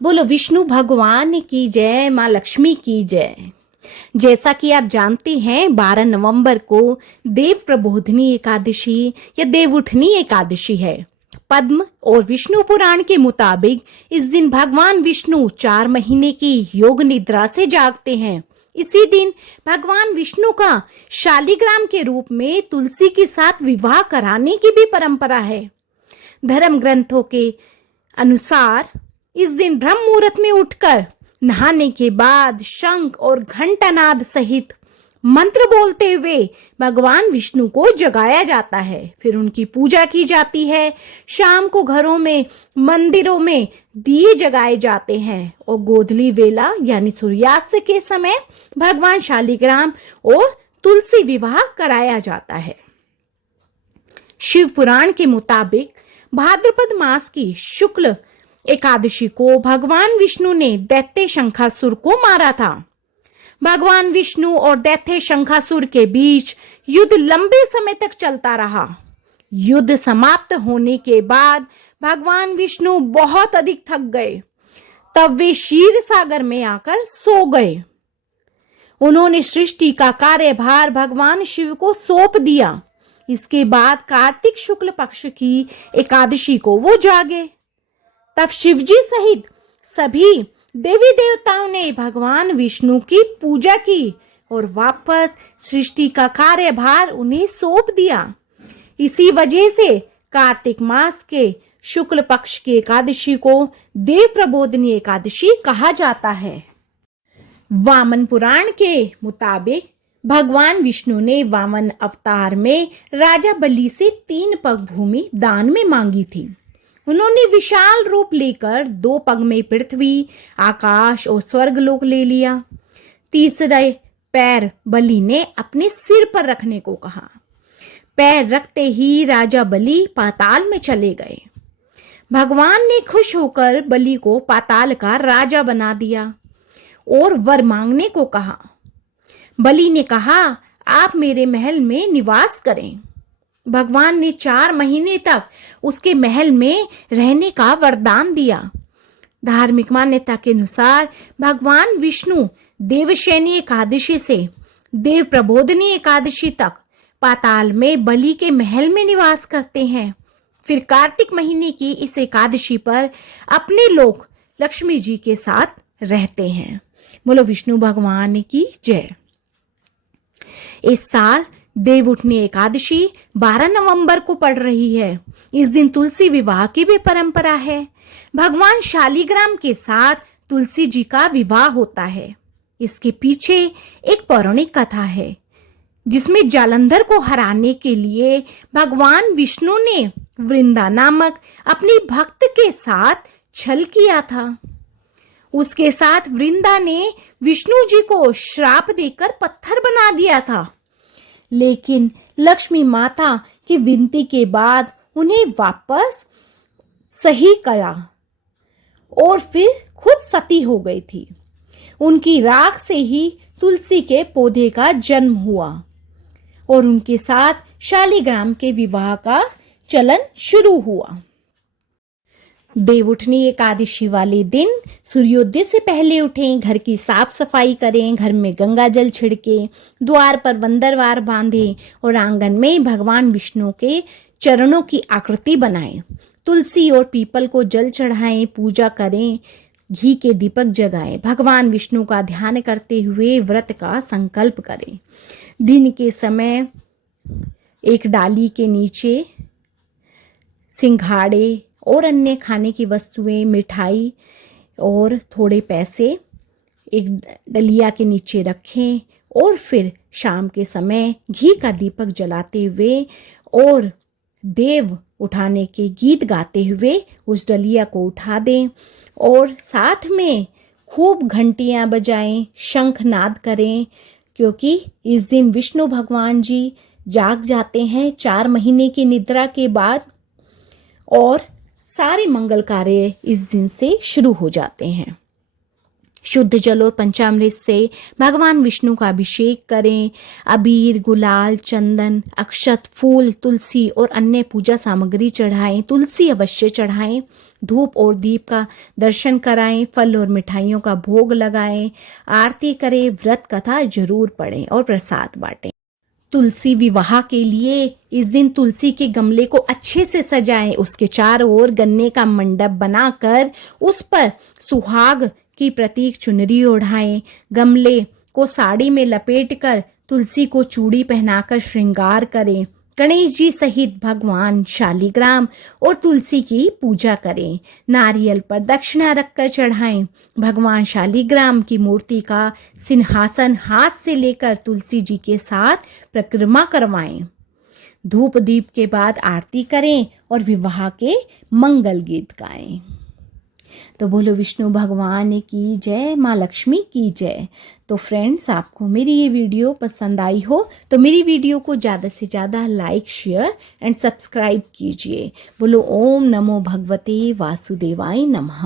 बोलो विष्णु भगवान की जय, माँ लक्ष्मी की जय। जैसा कि आप जानते हैं 12 नवंबर को देव प्रबोधिनी एकादशी या देवउठनी एकादशी है। पद्म और विष्णु पुराण के मुताबिक इस दिन भगवान विष्णु 4 महीने की योग निद्रा से जागते हैं। इसी दिन भगवान विष्णु का शालिग्राम के रूप में तुलसी के साथ विवाह कराने की भी परंपरा है। धर्म ग्रंथों के अनुसार इस दिन ब्रह्म मुहूर्त में उठकर नहाने के बाद शंख और घंटानाद सहित मंत्र बोलते हुए भगवान विष्णु को जगाया जाता है। फिर उनकी पूजा की जाती है। शाम को घरों में, मंदिरों में दिए जगाए जाते हैं और गोधूली वेला यानी सूर्यास्त के समय भगवान शालिग्राम और तुलसी विवाह कराया जाता है। शिव पुराण के मुताबिक भाद्रपद मास की शुक्ल एकादशी को भगवान विष्णु ने दैत्य शंखासुर को मारा था। भगवान विष्णु और दैत्य शंखासुर के बीच युद्ध लंबे समय तक चलता रहा। युद्ध समाप्त होने के बाद भगवान विष्णु बहुत अधिक थक गए। तब वे क्षीर सागर में आकर सो गए। उन्होंने सृष्टि का कार्यभार भगवान शिव को सौंप दिया। इसके बाद कार्तिक शुक्ल पक्ष की एकादशी को वो जागे। तब शिवजी सहित सभी देवी देवताओं ने भगवान विष्णु की पूजा की और वापस सृष्टि का कार्यभार उन्हें सौंप दिया। इसी वजह से कार्तिक मास के शुक्ल पक्ष की एकादशी को देव प्रबोधिनी एकादशी कहा जाता है। वामन पुराण के मुताबिक भगवान विष्णु ने वामन अवतार में राजा बलि से 3 पग भूमि दान में मांगी थी। उन्होंने विशाल रूप लेकर 2 पग में पृथ्वी, आकाश और स्वर्गलोक ले लिया। तीसरे पैर बलि ने अपने सिर पर रखने को कहा। पैर रखते ही राजा बलि पाताल में चले गए। भगवान ने खुश होकर बलि को पाताल का राजा बना दिया और वर मांगने को कहा। बलि ने कहा, आप मेरे महल में निवास करें। भगवान ने 4 महीने तक उसके महल में रहने का वरदान दिया। धार्मिक मान्यता के अनुसार भगवान विष्णु देवशयनी एकादशी से देव प्रबोधिनी एकादशी तक पाताल में बलि के महल में निवास करते हैं। फिर कार्तिक महीने की इस एकादशी पर अपने लोग लक्ष्मी जी के साथ रहते हैं। बोलो विष्णु भगवान की जय। इस साल देवउठनी एकादशी 12 नवंबर को पड़ रही है। इस दिन तुलसी विवाह की भी परंपरा है। भगवान शालिग्राम के साथ तुलसी जी का विवाह होता है। इसके पीछे एक पौराणिक कथा है जिसमें जालंधर को हराने के लिए भगवान विष्णु ने वृंदा नामक अपनी भक्त के साथ छल किया था। उसके साथ वृंदा ने विष्णु जी को श्राप देकर पत्थर बना दिया था, लेकिन लक्ष्मी माता की विनती के बाद उन्हें वापस सही करा और फिर खुद सती हो गई थी। उनकी राख से ही तुलसी के पौधे का जन्म हुआ और उनके साथ शालिग्राम के विवाह का चलन शुरू हुआ। देवउठनी एकादशी वाले दिन सूर्योदय से पहले उठें, घर की साफ सफाई करें, घर में गंगा जल छिड़कें, द्वार पर वंदरवार बांधें और आंगन में भगवान विष्णु के चरणों की आकृति बनाएं। तुलसी और पीपल को जल चढ़ाएं, पूजा करें, घी के दीपक जगाएं। भगवान विष्णु का ध्यान करते हुए व्रत का संकल्प करें। दिन के समय एक डाली के नीचे सिंघाड़े और अन्य खाने की वस्तुएं, मिठाई और थोड़े पैसे एक डलिया के नीचे रखें और फिर शाम के समय घी का दीपक जलाते हुए और देव उठाने के गीत गाते हुए उस डलिया को उठा दें और साथ में खूब घंटियां बजाएं, शंख नाद करें, क्योंकि इस दिन विष्णु भगवान जी जाग जाते हैं 4 महीने की निद्रा के बाद और सारे मंगल कार्य इस दिन से शुरू हो जाते हैं। शुद्ध जल और पंचामृत से भगवान विष्णु का अभिषेक करें। अबीर, गुलाल, चंदन, अक्षत, फूल, तुलसी और अन्य पूजा सामग्री चढ़ाएं। तुलसी अवश्य चढ़ाएं। धूप और दीप का दर्शन कराएं, फल और मिठाइयों का भोग लगाएं, आरती करें, व्रत कथा जरूर पढ़ें और प्रसाद बांटें। तुलसी विवाह के लिए इस दिन तुलसी के गमले को अच्छे से सजाएं, उसके चारों ओर गन्ने का मंडप बनाकर उस पर सुहाग की प्रतीक चुनरी ओढ़ाएं। गमले को साड़ी में लपेटकर तुलसी को चूड़ी पहनाकर श्रृंगार करें। गणेश जी सहित भगवान शालिग्राम और तुलसी की पूजा करें। नारियल पर दक्षिणा रखकर चढ़ाएं। भगवान शालिग्राम की मूर्ति का सिंहासन हाथ से लेकर तुलसी जी के साथ परिक्रमा करवाएं। धूप दीप के बाद आरती करें और विवाह के मंगल गीत गाएं। तो बोलो विष्णु भगवान की जय, माँ लक्ष्मी की जय। तो फ्रेंड्स, आपको मेरी ये वीडियो पसंद आई हो तो मेरी वीडियो को ज़्यादा से ज़्यादा लाइक, शेयर एंड सब्सक्राइब कीजिए। बोलो ओम नमो भगवते वासुदेवाय नमः।